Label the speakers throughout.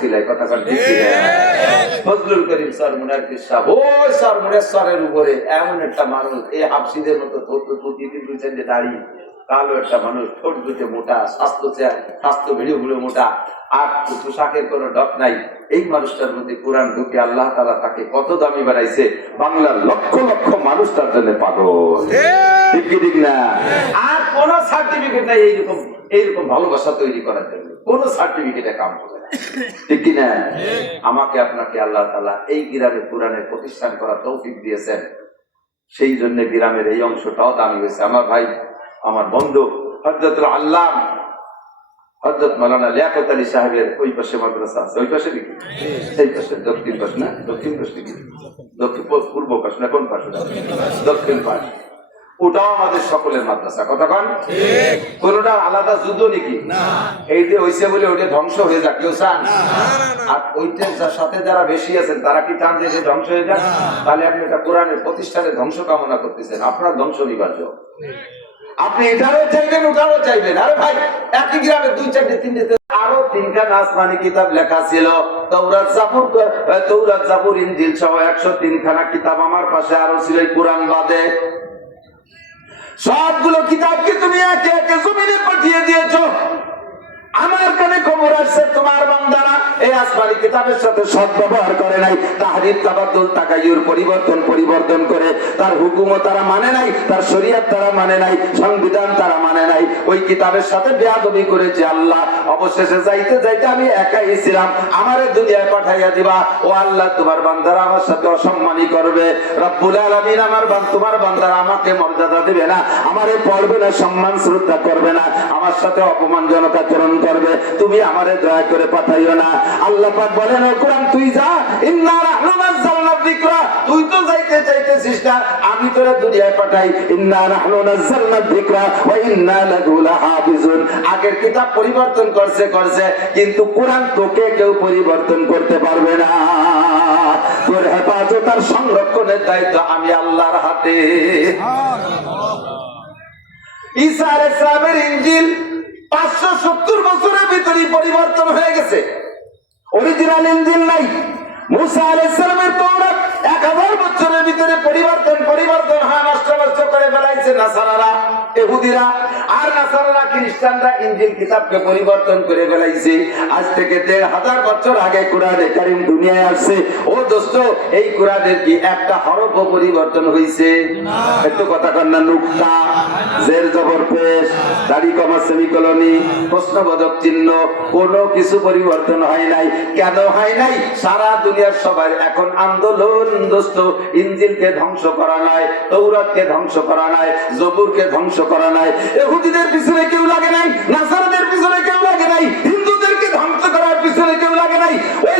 Speaker 1: খিলাই কথা কন ঠিক কি না? ফজলুল করিম স্যার মুনার সাহেব ওই স্যার মুনের স্যারের উপরে এমন একটা মানুষ এই হাফসিদের মতো থতো থুতি দুই চারটে দাড়ি কালো একটা মানুষ ঠোঁট দুটো মোটা স্বাস্থ্য স্বাস্থ্য ভিড়ে মোটা আর পোশাকের কোনো ডক নাই। এই মানুষটার মধ্যে কোরআন ঢুকে আল্লাহ তালা তাকে কত দামি বানাইছে বাংলার লক্ষ লক্ষ মানুষ তার জন্য পাগল। ঠিক। ঠিক না? আর কোন সার্টিফিকেট নাই এইরকম। এইরকম ভালোবাসা তৈরি করার জন্য কোন সার্টিফিকেটে কাম হবে ঠিক কি না আমাকে আপনাকে আল্লাহ তালা এই গ্রামে কোরআনের প্রতিষ্ঠান করার তৌফিক দিয়েছেন। সেই জন্য গ্রামের এই অংশটাও দামি হয়েছে। আমার ভাই, আমার বন্ধু হজরতুল আল্লাহ হজরত মালানা লিয়াকত আলী সাহেবের ওই পাশে মাদ্রাসা আছে। ওই পাশে নাকি? সেই পাশে দক্ষিণ পাশ না? দক্ষিণ পাশ নাকি? দক্ষিণ পূর্ব পাশ না কোন পাশ? দক্ষিণ পাশ। ওটাও আমাদের সকলের মাদ্রাসা। কথা কন? কোনটা আলাদা যুদ্ধ নাকি? এই যে হইছে বলে ওইটা ধ্বংস হয়ে যাক কেউ চান? আর ওইটার যার সাথে যারা বেশি আছেন তারা কি চান যে ধ্বংস হয়ে যাক? তাহলে আপনি এটা কোরআনের প্রতিষ্ঠানের ধ্বংস কামনা করতেছেন। আপনার ধ্বংস নিবার্য। আপনি এটারও চাইবেন ওটারও চাইবেন। আরে ভাই একই গ্রামে দুই চারটে তিনটে আরও তিনটা আসমানি কিতাব লেখা ছিল। তৌরাত জাবুর তৌরাত জাবুর ইনজিল সহ একশো তিনখানা কিতাব আমার পাশে আরও ছিল কোরআন বাদে। সবগুলো কিতাবকে তুমি একে একে জমিনে পাঠিয়ে দিয়েছ? আমার কানে খবর আসছে আসমানি কিতাবের সাথে করে নাই তাহারির তাকাইয়ুর পরিবর্তন পরিবর্তন করে তার হুকুমও তারা মানে নাই, তার শরীয়ত তারা মানে নাই, সংবিধান তারা মানে নাই। ওই কিতাবের সাথে বেয়াদবি করেছে আল্লাহ। অবশেষে যাইতে যাইতে আমি একাই ছিলাম। আমারে দুনিয়ায় পাঠাইয়া দিবা। ও আল্লাহ, তোমার বান্দারা আমার সাথে অসম্মানী করবে। রব্বুল আলামিন আমার তোমার বান্দারা আমাকে মর্যাদা দিবে না। আমারে পড়বে না, সম্মান, শ্রদ্ধা করবে না। আমার সাথে অপমানজনক আচরণ করবে। তুমি আমারে দয়া করে পাঠাইও না। আল্লাহ পাক বলেন ও কোরআন তুই যা ইন্না নাযালনা যিকরা। তুই তো যাইতে চাইতেছিস না আমি তোরে দুনিয়ায় পাঠাই। ইন্না নাহনু নাযালনা যিকরা ওয়া ইন্না লাহু লাহাফিজুন। আগের কিতাব পরিবর্তন করছে করছে কিন্তু কোরআন তোকে কেউ পরিবর্তন করতে পারবে না। তোর হেফাজত আর সংরক্ষণের দায়িত্ব আমি আল্লাহর হাতে। ঈসা আলাইহিস সালামের ইনজিল পাঁচশো সত্তর বছরের ভিতরে পরিবর্তন হয়ে গেছে। অরিজিনাল ইঞ্জিন নাই মুসা আলাইসালামের তৌরাত এক হাজার বছরের ভিতরে পরিবর্তন পরিবর্তন নষ্ট নষ্ট করে ফেলাইছে নাসারারা এহুদিরা। আর নাসারারা খ্রিস্টানরা ইঞ্জিল কিতাবকে পরিবর্তন করে ফেলাইছে। আজ থেকে দেড় হাজার বছর আগে কোরআনে কারিম দুনিয়ায় আসছে। ও দোস্ত এই কোরআনের কি একটা হরফ পরিবর্তন হয়েছে একটু কথা কর না জের জবর পেশ দাড়ি কমা সেমিকলনি প্রশ্নবোধক চিহ্ন কোনো কিছু পরিবর্তন হয় নাই। কেন হয় নাই? সারা দুনিয়ার সবাই এখন আন্দোলন দোস্ত ইঞ্জিলকে ধ্বংস করা নাই তৌরাতকে ধ্বংস করা নাই, জবুরকে ধ্বংস করা নাই। এহুদিদের পিছনে কেউ লাগে নাই, নাসারদের পিছনে কেউ লাগে নাই, হিন্দুদেরকে ধ্বংস করার পিছনে কেউ লাগে নাই। ওই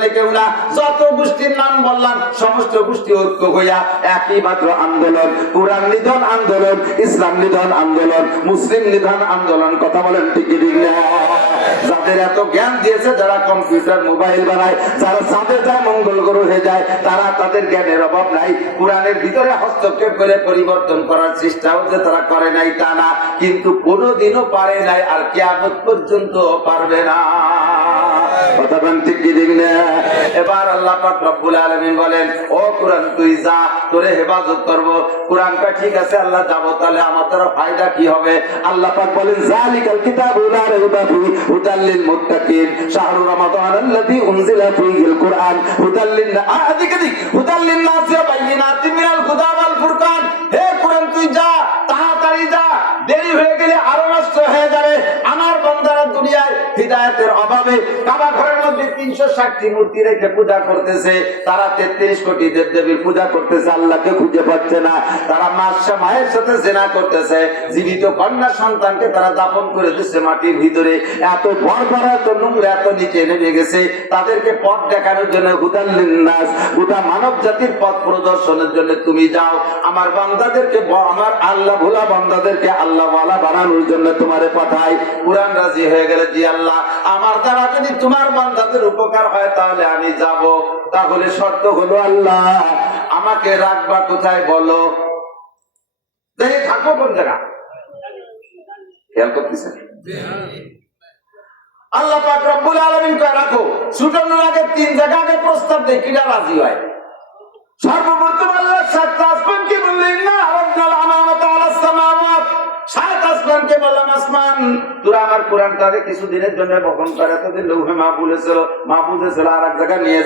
Speaker 1: পিছনে কেউ না। যত গোষ্ঠীর নাম বললাম, সমস্ত গোষ্ঠী ঐক্য হইয়া একই মাত্র আন্দোলন, কোরআন নিধন আন্দোলন, ইসলাম নিধন আন্দোলন, মুসলিম নিধন আন্দোলন, কথা বলেন ঠিকই ঠিক যাদের এত জ্ঞান দিয়েছে, যারা কম্পিউটার, মোবাইল বানায়, যারা চাঁদে যায়, মঙ্গল গ্রহে যায়, তারা তাদের জ্ঞানের অভাব নাই। কোরআনের ভিতরে হস্তক্ষেপ করে পরিবর্তন করার চেষ্টাও যে তারা করে নাই তা না, কিন্তু কোনোদিনও পারে নাই আর কেয়ামত পর্যন্ত পারবে না। কথা ঠিক না? এবার আল্লাহ পাক রব্বুল আলামিন বলেন, ও কোরআন, তুই যা, তোরে হেফাজত করব। কোরআনটা ঠিক আছে, আল্লাহ যাব, তাহলে আমার তোর ফায়দা কি হবে? আল্লাহ পাক বলেন জালিকাল কিতাবু লা রাইবা ফি হুদাল লিল মুত্তাকিন, শাহরু রমাদান আল্লাযী উনজিলা ফীহিল কুরআন, হুদাল লিন আদিকে দিক হুদাল লিন নাস ওয়া মিনাল হুদা ওয়াল ফুরকান। হে কোরআন, তুই যা যা দেরি হয়ে গেলে আরও নষ্ট হয়ে যাবে। আমার বান্দারা দুনিয়ায় হিদায়তের অভাবে কাবা ঘরের মধ্যে তিনশো ষাটটি মূর্তি রেখে পূজা করতেছে। তারা তেত্রিশ কোটি দেব দেবীর পূজা করতেছে, আল্লাহকে খুঁজে পাচ্ছে না। তারা মাসা মায়ের সাথে জেনা করতেছে। জীবিত কন্যা সন্তানকে তারা দাপন করে দিচ্ছে মাটির ভিতরে। এত বড় এত নোংরা, এত নিচে নেমে গেছে। তাদেরকে পথ দেখানোর জন্য হুদাল্লিন নাস গোটা মানব জাতির পথ প্রদর্শনের জন্য তুমি যাও। আমার বান্দাদেরকে আমার আল্লাহ ভোলা বান্দাদেরকে আল্লাহ বানানোর জন্য তোমারে পাঠাই। কোরআন রাজি হয়ে গেলে জি আল্লাহ, আমার দ্বারা যদি তোমার বান্দাদের উপকার হয় তাহলে আমি যাব। তাহলে শর্ত হলো আল্লাহ, আমাকে রাখবা কোথায় বলো? থাকো কোন জায়গা? খেয়াল আল্লাহ পাক রব্বুল কয়, রাখো, ছুটানোর আগে তিন জায়গা আগে প্রস্তাব দেয় কিনা রাজি হয়? সর্বপ্রথম আল্লাহ আসমানকে সাত আসমানকে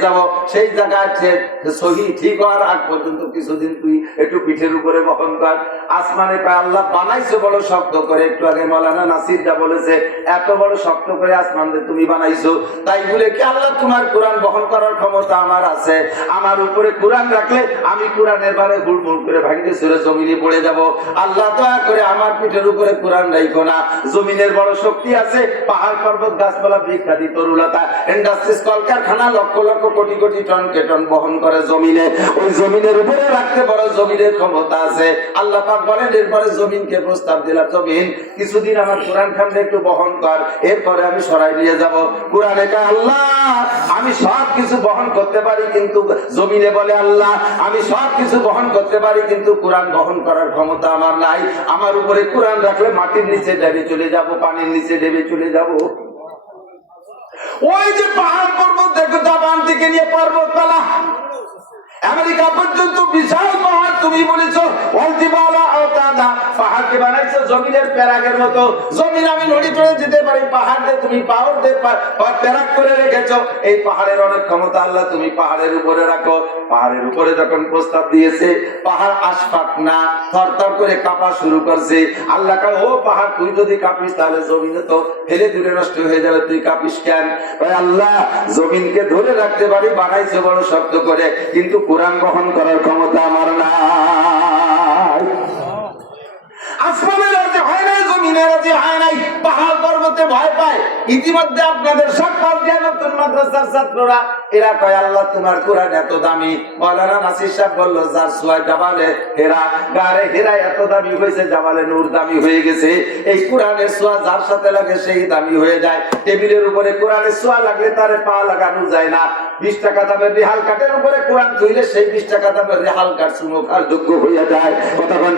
Speaker 1: যাব। আসমানে আল্লাহ বানাইছে বড় শক্ত করে। একটু আগে বলেছে, এত বড় শক্ত করে তুমি বানাইছো। তাই বলে কি আল্লাহ তোমার কোরআন বহন করার ক্ষমতা আমার আছে? আমার উপরে কোরআন রাখলে আমি কোরআনের বারে গুড়মুড় করে ভাঙতে ছেড়ে জমিনে পড়ে যাব। আল্লাহ দয়া করে আমার পিঠের উপরে কোরআন রাখো না। জমিনের বড় শক্তি আছে, পাহাড় পর্বত, গাছপালা বৃক্ষাদি তরুলতা। ইন্ডাস্ট্রিজ কলকারখানা লক্ষ লক্ষ কোটি কোটি টন কে টন বহন করে জমিনে। ওই জমিনের উপরে রাখতে বড় জমিনের ক্ষমতা আছে। আল্লাহ পাক বলেন, এরপরে জমিনকে প্রস্তাব দিলাম, জমিন, কিছুদিন আমার কোরআন খানটা একটু বহন কর, এরপরে আমি সরাই নিয়ে যাব। কোরআনে কয়, আল্লাহ, আমি সব কিছু বহন করতে পারি, কিন্তু জমিনে বলে, আল্লাহ, আমি সব কিছু বহন করতে পারি, কিন্তু কোরআন বহন করার ক্ষমতা আমার নাই। আমার উপরে কোরআন রাখলে মাটির নিচে ডেবে চলে যাব, পানির নিচে ডেবে চলে যাব। ওই যে পাহাড় পর্বত, দেখো দাবান থেকে নিয়ে পর্বতমালা। আমেরিকা পর্যন্ত বিশাল পাহাড় তুমি বলেছ আল্লাহ তুই যদি কাঁপিস, তাহলে জমিনে তো ফেলে দূরে নষ্ট হয়ে যাবে। তুই কাঁপিস কেন? আল্লাহ, জমিনকে ধরে রাখতে পারি, বানাইছে বড় শব্দ করে। কিন্তু কোরআন বহন করার ক্ষমতা আমার নাই। নূর দামি হয়ে গেছে। এই কোরআনের সোয়া যার সাথে লাগে, সেই দামি হয়ে যায়। টেবিলের উপরে কোরআনের সোয়া লাগলে তারে পা লাগানো যায় না। বিশ টাকা দামের রেহাল কাঠের উপরে কোরআন থইলে সেই বিশ টাকা দামের রেহাল কাঠ আর যোগ্য হইয়া যায়।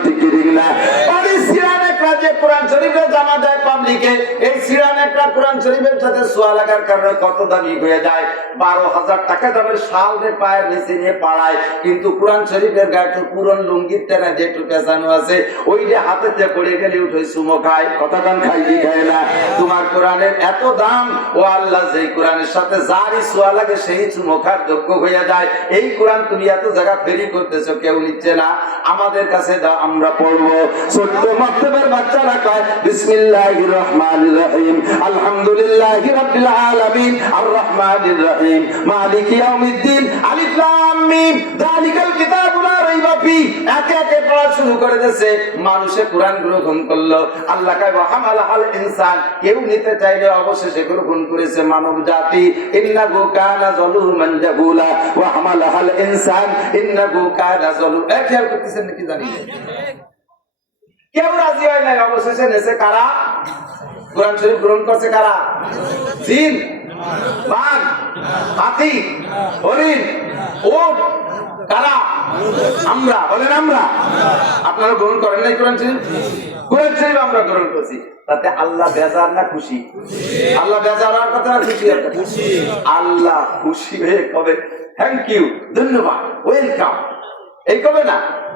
Speaker 1: ঠিক ঠিক না? আরে হয়ে তোমার কোরআনের এত দাম, ও আল্লাহ যেই কোরআনের সাথে যারই সোয়া লাগে সেই চুমো যোগ্য হইয়া যায়। এই কোরআন তুমি এত জায়গা ফেরি করতেছো, কেউ নিচ্ছে না। আমাদের কাছে আমরা পড়ব। ছোট্ট মানুষে কোরআন গ্রহণ করল। আল্লাহ হাল ইনসান। কেউ নিতে চাইলে অবশেষে গ্রহণ করেছে মানব জাতি। ইন্নাহু কানা যালুমান জাহুলা। এ খেয়াল করতেছেন নাকি জানি? কেউ রাজি হয় নাই? অবশেষে নেছে কারা? কোরআন শরীফ গ্রহণ করছে কারা? জিন বাঘ হাতি, হরিণ কারা? আমরা, বলেন আমরা। আপনারা গ্রহণ করেন আমরা গ্রহণ তাতে আল্লাহ বেজার না খুশি? আল্লাহ বেজার হওয়ার কথা না খুশি আল্লাহ খুশি হয়ে কবে? থ্যাংক ইউ ধন্যবাদ ওয়েলকাম এই কবে না?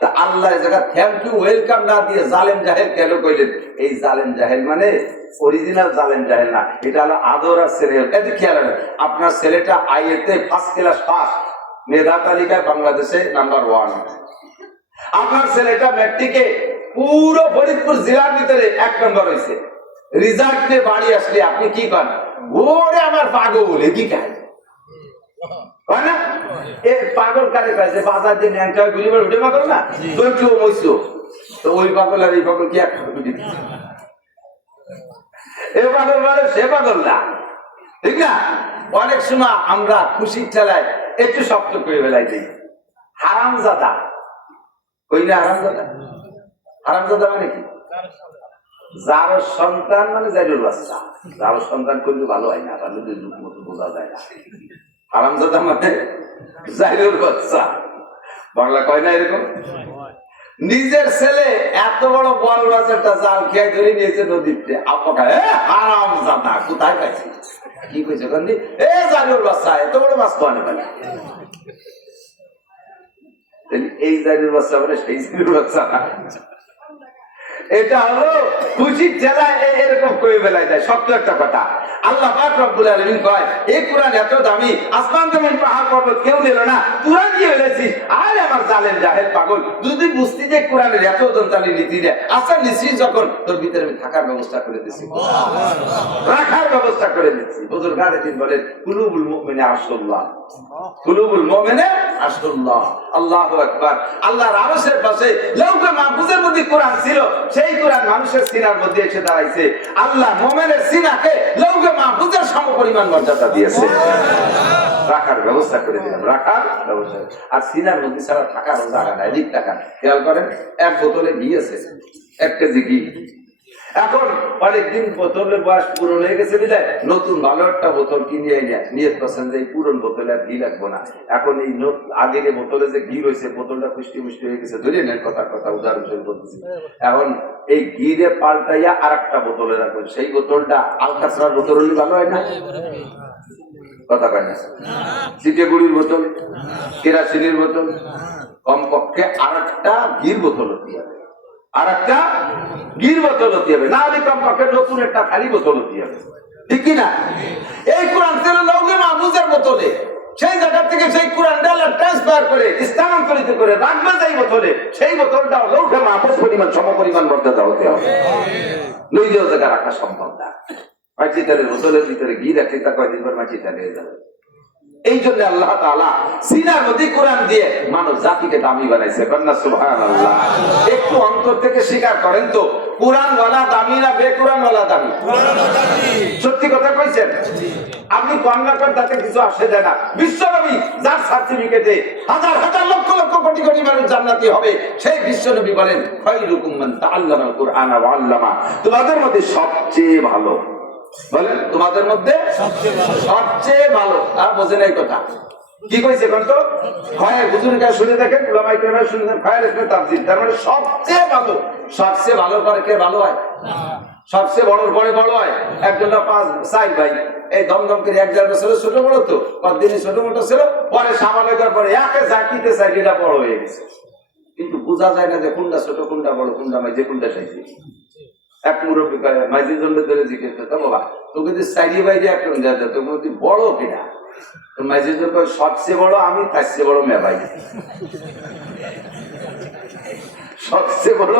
Speaker 1: তা আল্লাহ থ্যাংক ইউ ওয়েলকাম না দিয়ে জালেম কেন কইলেন? এই জালেম মানে অরিজিনাল জালেম না, এটা হলো আদর আর খেয়াল আপনার ছেলেটা ফার্স্ট ক্লাস মেধা তালিকায় বাংলাদেশে নাম্বার ওয়ান আপনার ছেলেটা ম্যাট্রিকে পুরো ফরিদপুর জেলার ভিতরে এক নম্বর হয়েছে নিয়ে বাড়ি আসলে আপনি কি করেন ওরে আমার পাগল এ হয় না? এ পাগল কারে কাছে বাজার দিয়ে ন্যাংটা গুলি করে উঠে পাগল না? তো একটু মইছো তো ওই পাগল আর এই পাগল কি এক এ পাগল মানে সে পাগল না। ঠিক না? অনেক সময় আমরা খুশির ঠেলায় একটু শক্ত করে বেলাই দিই। হারাম জাদা কই না হারাম জাদা হারামজাদা মানে কি? যার সন্তান মানে জাইরুল বাচ্চা। যার সন্তান করলে ভালো হয় না তাহলে দুঃখ মতো বোঝা যায় না। হারামজাদা মানে জাইরুল বাচ্চা। বাংলা কয় না এরকম? নিজের ছেলে এত বড় বল একটা জাল খেয়ে ধরে নিয়েছে নদীতে আপকা এ হারাম জাদা কোথায় পাইছি কি কইছে কান্দি এ জাইরুল বাচ্চা, এত বড় মাছ আনে পারে এই জাইরুল বাচ্চা মানে সেই বাচ্চা এটা হলো খুশির জেলায় এ- এরকম করে বেলায় যায় সত্য একটা কথা। আল্লাহ পাক রব্বুল আলামিন কয় এই কোরআন এত দামি আসমান যেমন পাহাড় পর্বত কেউ দিল না কোরআন দিয়ে ফেলেছিস আরে আমার জালেম জাহেল পাগল যদি বুঝতি যে কোরআনের এত নীতি দেয় আচ্ছা নিশ্চিত যখন তোর ভিতরে আমি থাকার ব্যবস্থা করে দিচ্ছি রাখার ব্যবস্থা করে দিচ্ছি। হুজুর গাড়ি বলেন কুলুবুল মুমিনে আশাল্লাহ কুলুবুল মুমিনে আশাল্লাহ আল্লাহু আকবার। আল্লাহর আরশের পাশে লৌকে মাহফুজের মধ্যে কোরআন ছিল সেই কোরআন মানুষের সিনার মধ্যে এসে দাঁড়াইছে। আল্লাহ মোমেনের সিনাকে লৌকে মাহফুজের সমপরিমাণ মর্যাদা দিয়েছে। রাখার ব্যবস্থা করে দিলাম রাখার ব্যবস্থা। আর সিনার মধ্যে ছাড়া থাকার জায়গা নাই লিখ টাকা খেয়াল করেন এক বোতলে ঘি আছে এক কেজি ঘি। এখন অনেকদিন বোতলের বয়স পুরন হয়ে গেছে বিদায়। নতুন ভালো একটা বোতল কিনে এনে নিয়ে যে এই পুরন বোতলে আর ঘি লাগবো না। এখন এই আগের বোতলে যে ঘি রয়েছে, বোতলটা পুষ্টি মুষ্টি হয়ে গেছে, ধরে নেন কথা কথা, উদাহরণ হিসেবে বলতেছি। এখন এই ঘিরে পাল্টাইয়া আর একটা বোতলে রাখবেন সেই বোতলটা আলকাসরার বোতল হলে ভালো হয় না? কথা কয় না? চিটে গুড়ির বোতল, কেরাসিনের বোতল, কমপক্ষে আর একটা ঘির বোতল হতে হবে আর একটা গির বোতল হতে হবে। না হলে কমপক্ষে নতুন একটা খালি বোতল হতে হবে। ঠিক কি না এই কোরআন লৌকে মাহবুজের বোতলে সেই জায়গা থেকে সেই কোরআন ট্রান্সফার করে, স্থানান্তরিত করে রাখবে সেই বোতলে সেই বোতলটা লৌকে মাহবুজ পরিমাণ সম পরিমাণ মর্যাদা হতে হবে। নইলেও জায়গা রাখা সম্ভব না। মাছি তালের বোতলের ভিতরে ঘি রাখলে তা কয়দিন পর তালে যাবে? এই জন্য আল্লাহ সিনার নদী কোরআন দিয়ে মানব জাতিকে দামি বানাইছে। কন্যা সুবহান আল্লাহ একটু অন্তর থেকে স্বীকার করেন তো কোরআন ওয়ালা দামি না ওয়ালা দামি? সত্যি কথা কইছেন? আপনি তাতে কিছু আসে না। বিশ্বনবী যার সার্টিফিকেটে হাজার হাজার লক্ষ লক্ষ কোটি কোটি মানুষ জান্নাতি হবে সেই বিশ্বনবী বলেন খায়রুকুম মান তাআল্লামা কুরআনা ওয়া আল্লামা। তোমাদের মধ্যে সবচেয়ে ভালো বলেন, তোমাদের মধ্যে সবচেয়ে ভালো, আর বোঝেন এই কথা। কি কইছে কোন তো? হয় হুজুরের কাছে শুনে দেখেন উলামাই কেরাম শুনে দেখেন ফায়ার ইসলাম তাফসীর। তার মানে সবচেয়ে ভালো সবচেয়ে ভালো করে কে ভালো হয়? সবচেয়ে বড় পরে বড় হয়? একজন পাঁচ চাই ভাই। এই দমদম করে এক দেড় বছরের ছোট বড় তো কতদিনই ছোট মোটো ছিল? পরে সামালের পরে একে জাকিতে চাইটা বড় হয়ে গেছে। কিন্তু বোঝা যায় না যে কোনটা ছোট, কোনটা বড়, কোনটা মাঝে কোনটা চাইছে। এক মুরব্বী জন্য ধরে জিজ্ঞেস করতো বাবা, তোকে যদি বাইরে একজন তোকে বড় কিনা? জন্য সবচেয়ে বড় আমি, তার চেয়ে বড় মেবাই সবচেয়ে বড়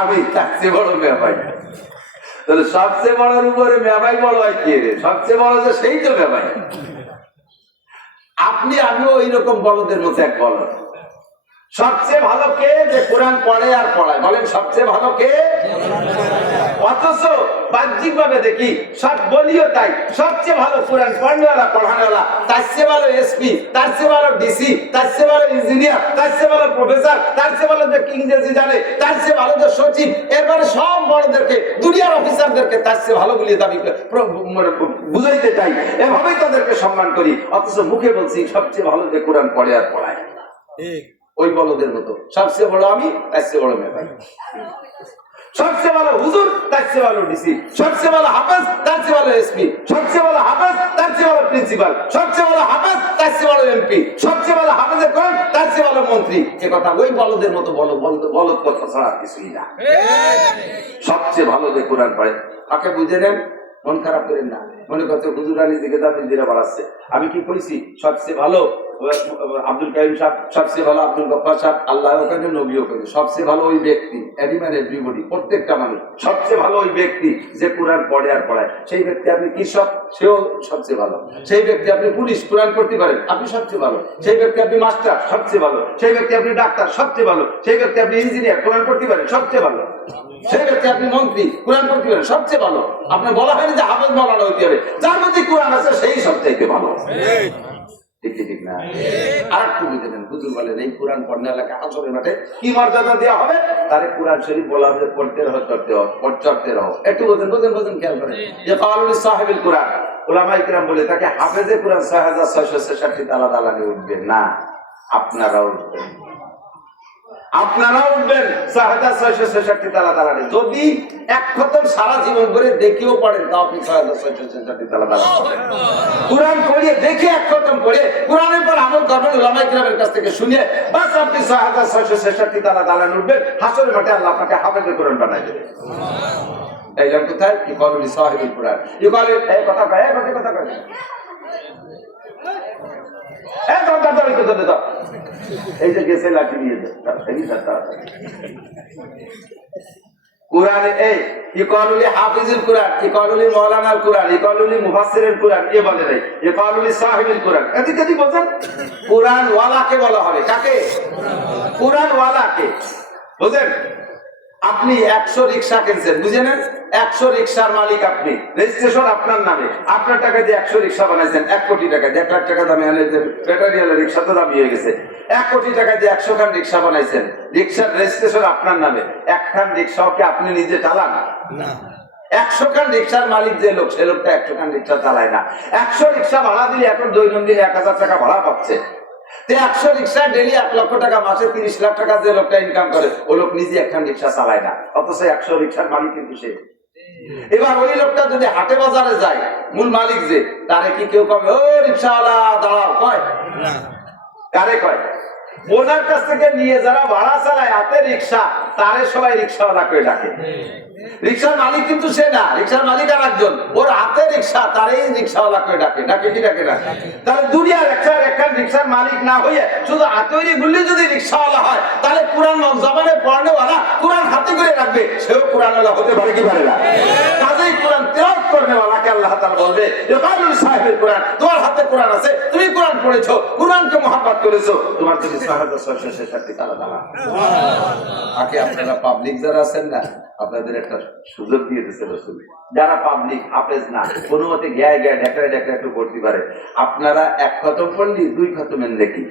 Speaker 1: আমি, তার চেয়ে বড় মেবাই তাহলে সবচেয়ে বড়র উপরে মেবাই বড় হয় কে সবচেয়ে বড় যে সেই তো মেবাই আপনি, আমিও ওই রকম বড়দের মতো এক বলদ। সবচেয়ে ভালো কে যে কোরআন পড়ে আর পড়ায়? বলেন, সবচেয়ে ভালো কে? অথচ বাহ্যিক ভাবে দেখি, সব বলিও তাই। সবচেয়ে ভালো কোরআন পড়নেওয়ালা, পড়ানোওয়ালা, তার চেয়ে ভালো এসপি তার চেয়ে ভালো ডিসি তার চেয়ে ভালো ইঞ্জিনিয়ার তার চেয়ে ভালো প্রফেসর তার চেয়ে ভালো যে ইংরেজি জানে, তার চেয়ে ভালো যে সচিব। এরপরে সব বড়দেরকে, দুনিয়ার অফিসারদেরকে তার চেয়ে ভালো বলে দাবি বুঝাইতে চাই। এভাবেই তাদেরকে সম্মান করি। অথচ মুখে বলছি, সবচেয়ে ভালো যে কোরআন পড়ে আর পড়ায়। ওই বলদের মতো। সবচেয়ে বড় আমি তার চেয়ে বড় মেয়ে সবচেয়ে ভালো হুজুর তার চেয়ে ভালো ডিসি। সবচেয়ে ভালো হাফেজ তার চেয়ে ভালো এসপি। সবচেয়ে ভালো হাফেজ তার চেয়ে ভালো প্রিন্সিপাল। সবচেয়ে ভালো হাফেজ তার চেয়ে ভালো এমপি। সবচেয়ে ভালো হাফেজের কোন তার চেয়ে ভালো মন্ত্রী। এ কথা ওই বলদের মতো বলো বলদ বলদ কথা ছাড়া কিছুই না। সবচেয়ে ভালো যে কোরআন পড়ে তাকে বুঝে নেন? মন খারাপ করেন না। মনে করছে হুজুর দিকে দাবি দিনে বাড়াচ্ছে। আমি কি করেছি সবচেয়ে ভালো আব্দুল কাইম সাহেব, সবচেয়ে ভালো আব্দুল গফার সাহেব, আল্লাহ ওখানে নবীও করে। সবচেয়ে ভালো ওই ব্যক্তি অ্যানিম্যাল এভরিবডি প্রত্যেকটা মানুষ। সবচেয়ে ভালো ওই ব্যক্তি যে কোরআন পড়ে আর পড়ায়। সেই ব্যক্তি আপনি কৃষক, সেও সবচেয়ে ভালো। সেই ব্যক্তি আপনি পুলিশ, কোরআন করতে পারেন, আপনি সবচেয়ে ভালো। সেই ব্যক্তি আপনি মাস্টার, সবচেয়ে ভালো। সেই ব্যক্তি আপনি ডাক্তার, সবচেয়ে ভালো। সেই ব্যক্তি আপনি ইঞ্জিনিয়ার, কোরআন করতে পারেন, সবচেয়ে ভালো। সবচেয়ে ভালো। আপনার বলা যে কোরআন আছে, সেই ভালো। এই পড়নে দেওয়া হবে? কোরআন শরীফ পড়তে রহ একটু খেয়াল সাহেবের কোরআন বলে তাকে হাফেজে কোরআন ছয় হাজার ছয়শো ছেষট্টি তালা তালানে উঠবে। না, আপনারাও উঠবেন আপনারাও উঠবেন হাজার ছয়শো ছেষট্টি তালা তালানে যদি এক খতম সারা জীবন করে দেখিও পড়েন তাও আপনি ছয় হাজার ছয়শো ছেষট্টি তালা তালা কোরআন পড়িয়ে দেখে এক খতম পড়ে কোরআনের পর আমল করবেন ওলামাই কিরামের কাছ থেকে শুনিয়ে বাস আপনি ছয় হাজার ছয়শো ছেষট্টি তালা তালানে উঠবেন হাসরের মাঠে আল্লাহ আপনাকে হাফেজে কোরআন বানাই দেবে। এই কোথায়? কি করলি সাহেবুল কোরআন এই কথা কয় কথা কয়। এই যে গেছে লাঠি নিয়ে। কোরআনে, এই ইকালুলি হাফিজুল কোরআন ইকালুলি মৌলানার কোরআন ইকালুলি মুফাসসিরের কোরআন এ বলে কোরআন। এদিক এদিক ওয়ালাকে বলা হবে, কাকে? কোরআন ওয়ালাকে বুঝেন আপনি একশো রিক্সা কিনছেন বুঝে নেন একশো রিক্সার মালিক আপনি। রেজিস্ট্রেশন আপনার নামে। আপনার টাকা দিয়ে একশো রিক্সা বানাইছেন এক কোটি টাকা এক লাখ টাকা দামে আনে ব্যাটারি আলো রিক্সা তো দামি হয়ে গেছে। এক কোটি টাকা দিয়ে একশো খান রিক্সা বানাইছেন। রিক্সার রেজিস্ট্রেশন আপনার নামে। এক খান রিক্সাও কি আপনি নিজে চালান? একশো খান রিক্সার মালিক যে লোক সে লোকটা একশো খান রিক্সা চালায় না। একশো রিক্সা ভাড়া দিলে এখন দৈনন্দিন এক হাজার টাকা ভাড়া পাচ্ছে। একশো রিক্সা ডেলি এক লক্ষ টাকা মাসে তিরিশ লাখ টাকা যে লোকটা ইনকাম করে ও লোক নিজে একখান রিক্সা চালায় না অথচ একশো রিক্সার মালিক কিন্তু সে। এবার ওই লোকটা যদি হাটে বাজারে যায় মূল মালিক যে তারে কি কেউ কবে ও রিক্সাওয়ালা দাঁড়াও কয়? কারে কয়? ওনার কাছ থেকে নিয়ে যারা ভাড়া চালায় হাতে রিক্সা তারে সবাই রিক্সাওয়ালা করে ডাকে। রিক্সার মালিক কিন্তু সে না রিক্সার মালিক আর একজন। ওর হাতে রিক্সা তারই রিক্সাওয়ালা করে ডাকে ডাকে কি ডাকে না? তাহলে দুনিয়ার একটা একটা রিক্সার মালিক না হয়ে শুধু হাতৈরি গুলি যদি রিক্সাওয়ালা হয় তাহলে কোরআন জবানে পড়নেওয়ালা কোরআন হাতে করে রাখবে সেও কোরআনওয়ালা হতে পারে কি পারে না? কাজেই কোরআন তেলাওয়াত করনেওয়ালাকে আল্লাহ তাআলা বলবে যে সাহেবের কোরআন তোমার হাতে কোরআন আছে তুমি কোরআন পড়েছো কোরআনকে মহাব্বত করেছ। তোমার যদি সাহায্য সরষে শেষার্থী তারা দাঁড়া আপনারা পাবলিক যারা আছেন না আপনাদের একটা সুযোগ দিয়ে দিচ্ছে রসুল যারা পাবলিক হাফেজ না কোনো মতে গ্যায় গ্যায় ডেকড়ে ডেকড়ে একটু করতে পারে। আপনারা এক খতম পড়লি দুই খতমের দেখি।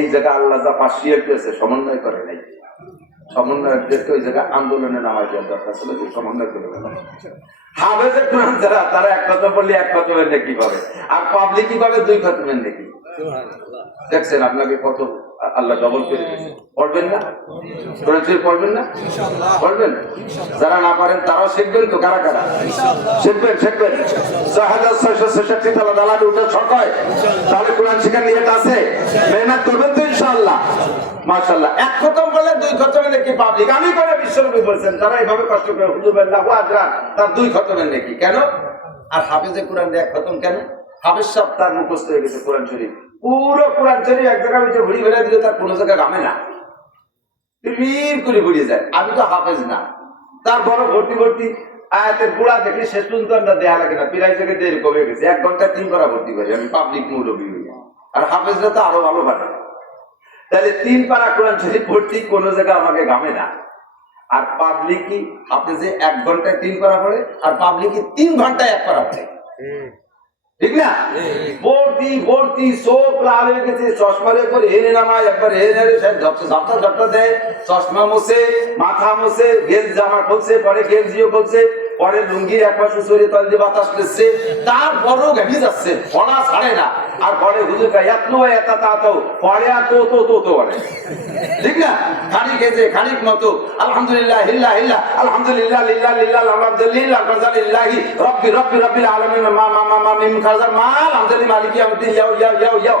Speaker 1: এই জায়গা আল্লাহ যা পাশিয়ে আছে সমন্বয় করে নাই। সমন্বয়কদেরকে ওই জায়গায় আন্দোলনে নামাই দেওয়ার দরকার ছিল যে সমন্বয় করে হাফেজের কোরআন যারা তারা এক খতম পড়লে এক খতমের নেকি পাবে। আর পাবলিক পাবে? দুই খতমের নেকি দেখছেন আপনাকে কত আল্লাহ ডবল করে দিয়েছে। পড়বেন না? কোরআন শরীফ পড়বেন না? পড়বেন? যারা না পারেন তারাও শিখবেন তো কারা কারা? শিখবেন শিখবেন। ছয় হাজার ছয়শো ছেষট্টি তালা দালালি উঠে ছকায়। তাহলে কোরআন শিখার নিয়ত আছে? মেহনত করবেন তো ইনশাআল্লাহ। মাশাআল্লাহ। এক খতম করলে দুই খতমের নাকি পাবলিক আমি করে বিশ্বনবী বলছেন যারা এইভাবে কষ্ট করে হুজুর আল্লাহ আজরা তার দুই খতমের নাকি। কেন? আর হাফেজে কোরআন এক খতম কেন? হাফেজ সাহেব তার মুখস্থ হয়ে গেছে কোরআন শরীফ। পুরো কোরআন শরীফ এক জায়গায় ভিতরে ঘুরি ফেলে দিলে তার কোনো জায়গায় গামে না। বীর করে ঘুরিয়ে যায়। আমি তো হাফেজ না। তার বড় ভর্তি ভর্তি আয়াতের পুরা দেখে শেষ পর্যন্ত আমরা দেয়া লাগে না। প্রায় থেকে দেরি কমে গেছে। এক ঘণ্টা তিন করা ভর্তি করি আমি পাবলিক মৌলবী হই। আর হাফেজরা তো আরও ভালো পারে। তাহলে তিন পারা কোরআন শরীফ ভর্তি কোনো জায়গায় আমাকে গামে না। আর পাবলিকই হাফেজে এক ঘন্টায় তিন করা পড়ে? আর পাবলিকই তিন ঘন্টায় এক করা পড়ে? ঠিক না? ভর্তি ভর্তি চোখ লাল হয়ে গেছে চশমার একবার হেরে নামায় একবার হেরে নেড়ে ঝাপটা ঝাপটা দেয়, চশমা মোছে, মাথা মোছে, গেঞ্জ জামা খুলছে, পরে গেঞ্জিও খুলছে। পরে লুঙ্গির এক পাশে সরিয়ে তল দিয়ে বাতাস দিচ্ছে তারপরেও ঘেমে যাচ্ছে পড়া ছাড়ে না। আর পরে হুজুর কা এত এত তা তো, পরে আর তো তো তো তো বলে। ঠিক না? খানিক গেছে খানিক মতো, আলহামদুলিল্লাহ, হিল্লা হিল্লা, আলহামদুলিল্লাহ লিল্লাহ লিল্লাহ আলহামদুলিল্লাহ কাজালিল্লাহি রব্বি রব্বি, রব্বিল আলামিন, মা মা মা মা, মিম কাজা মা আলহামদুলিল্লাহ মালিকি আমদি ইয়াও ইয়াও ইয়াও ইয়াও।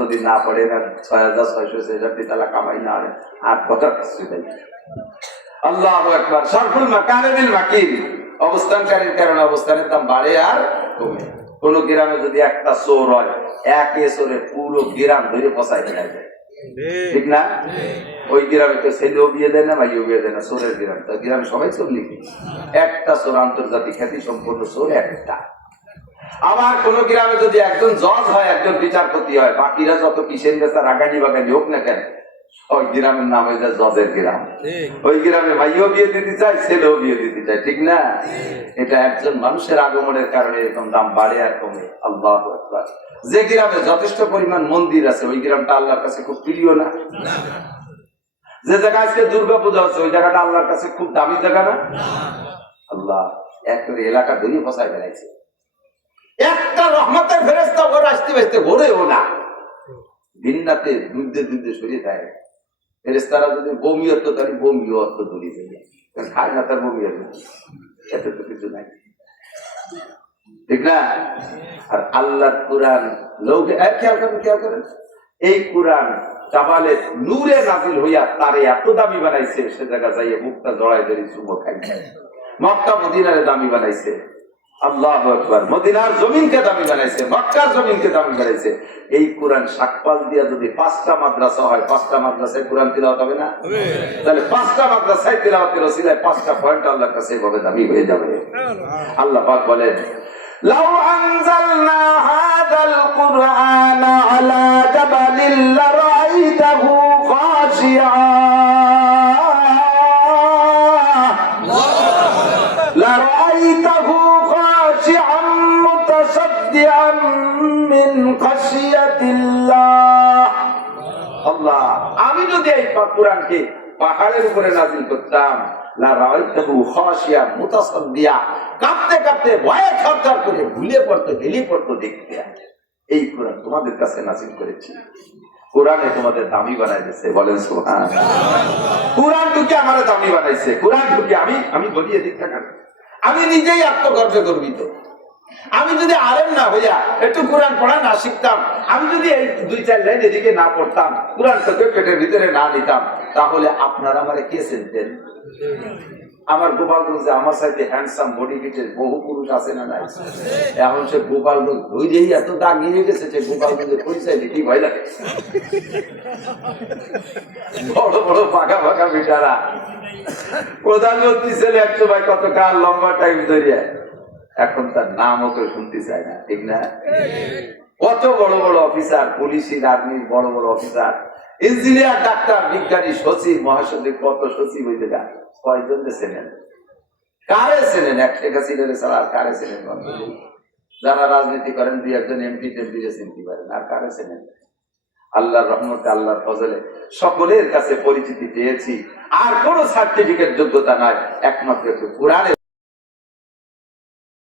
Speaker 1: যদি না পড়ে ছয় হাজার ছয়শো ছেষট্টি তালা কামাই না হয়। আল্লাহ একবার সরফুল অবস্থানকারীর কারণে অবস্থানের দাম বাড়ে আর কমে। কোন গ্রামে যদি একটা চোর হয়, এক চোরে পুরো গ্রাম ধরে ফসাই ফেলা যায় ঠিক না? ওই গ্রামে তো ছেলেও বিয়ে দেয় না ভাইও বিয়ে দেয় না গ্রাম। তো গ্রামে সবাই চোর একটা সোর আন্তর্জাতিক খ্যাতি সম্পন্ন সোর একটা। আবার কোন গ্রামে যদি একজন জজ হয় একজন বিচারপতি হয় বাকিরা যত কিসেন বেচা রাগানি বাগানি হোক না কেন ওই গ্রামের নাম হয়ে যায় জজের গ্রাম। ওই গ্রামে ভাইও বিয়ে দিতে চায় ছেলেও বিয়ে দিতে চায় ঠিক না? এটা একজন মানুষের আগমনের কারণে এরকম দাম বাড়ে আর কমে। আল্লাহ যে গ্রামে যথেষ্ট পরিমাণ মন্দির আছে ওই গ্রামটা আল্লাহর কাছে খুব প্রিয় না? যে জায়গায় আজকে দুর্গা পূজা হচ্ছে ওই জায়গাটা আল্লাহর কাছে খুব দামি জায়গা না? আল্লাহ এক করে এলাকা ধরিয়ে ফসায় বেড়াইছে একটা রহমতের ফেরেস্তা ওর আসতে বেসতে ভোরেও না। দিন রাতে দুধে দুধে সরিয়ে দেয়। ফেরেস্তারা যদি বমি তাহলে অর্থ তার বমি খেয়াল করেন এই কোরআন হইয়া তারে এত দামি সে জায়গা যাইয়ে মুখটা জড়াই ধরে চুমো খাই মক্কা মদিনারে দামি বানাইছে। আল্লাহ একবার মদিনার জমিনকে দামি মক্কার জমিনকে দামি এই কোরআন শাকপাল যদি পাঁচটা মাদ্রাসা হয়, পাঁচটা মাদ্রাসায় কোরআন তিলাওয়াত হবে না? তাহলে পাঁচটা মাদ্রাসায় পাঁচটা পয়েন্ট আল্লাহর কাছে দামি হয়ে যাবে। আল্লাহ পাক বলেন, লাউ আনজালনা হাদাল কুরআন আলা জাবালিল লারাইতাহু খাশিআ আমি যদি এই কোরআনকে পাহাড়ের উপরে নাজিল করতাম কোরআন তোমাদের কাছে তোমাদের দামি বানাই বলেন আমার দামি বানাইছে। আমি আমি বলি এদিক আমি নিজেই আত্মগর্বে গর্বিত। আমি যদি আলেম না হইয়া একটু কোরআন পড়া না শিখতাম, আমি যদি এই দুই চার লাইন এদিকে না পড়তাম, কোরআন থেকে পেটের ভিতরে না নিতাম তাহলে আপনারা আমারে কে চিনতেন আমার গোপালগঞ্জে আমার সাথে হ্যান্ডসাম বডি ফিটের বহু পুরুষ আছে না নাই? এখন সে গোপালগঞ্জ ধৈর্যই এত দাগ নিয়ে গেছে যে গোপালগঞ্জের পরিচয় দিতে ভয় লাগে। বড় বড় ফাঁকা ফাঁকা বিটারা প্রধানমন্ত্রী ছেলে একশো ভাই কত কাল লম্বা টাইম ধরিয়া এখন তার নামও কেউ শুনতে চায় না, ঠিক না? কত বড় বড় অফিসার পুলিশের আর্মির বড় বড় অফিসার, ইঞ্জিনিয়ার, ডাক্তার, বিজ্ঞানী, সচিব, মহাসচিব, কত সচিব হইতে যান কয়জন চেনেন? কারে চেনেন? এক শেখ হাসিনারে ছাড়া আর কারে চেনেন? যারা রাজনীতি করেন, দুই একজন এমপি টেমপি চিনতে পারেন, আর কারে চেনেন? আল্লাহর রহমতে, আল্লাহর ফজলে সকলের কাছে পরিচিতি পেয়েছি। আর কোন সার্টিফিকেট যোগ্যতা নাই, একমাত্র একটু কোরআনের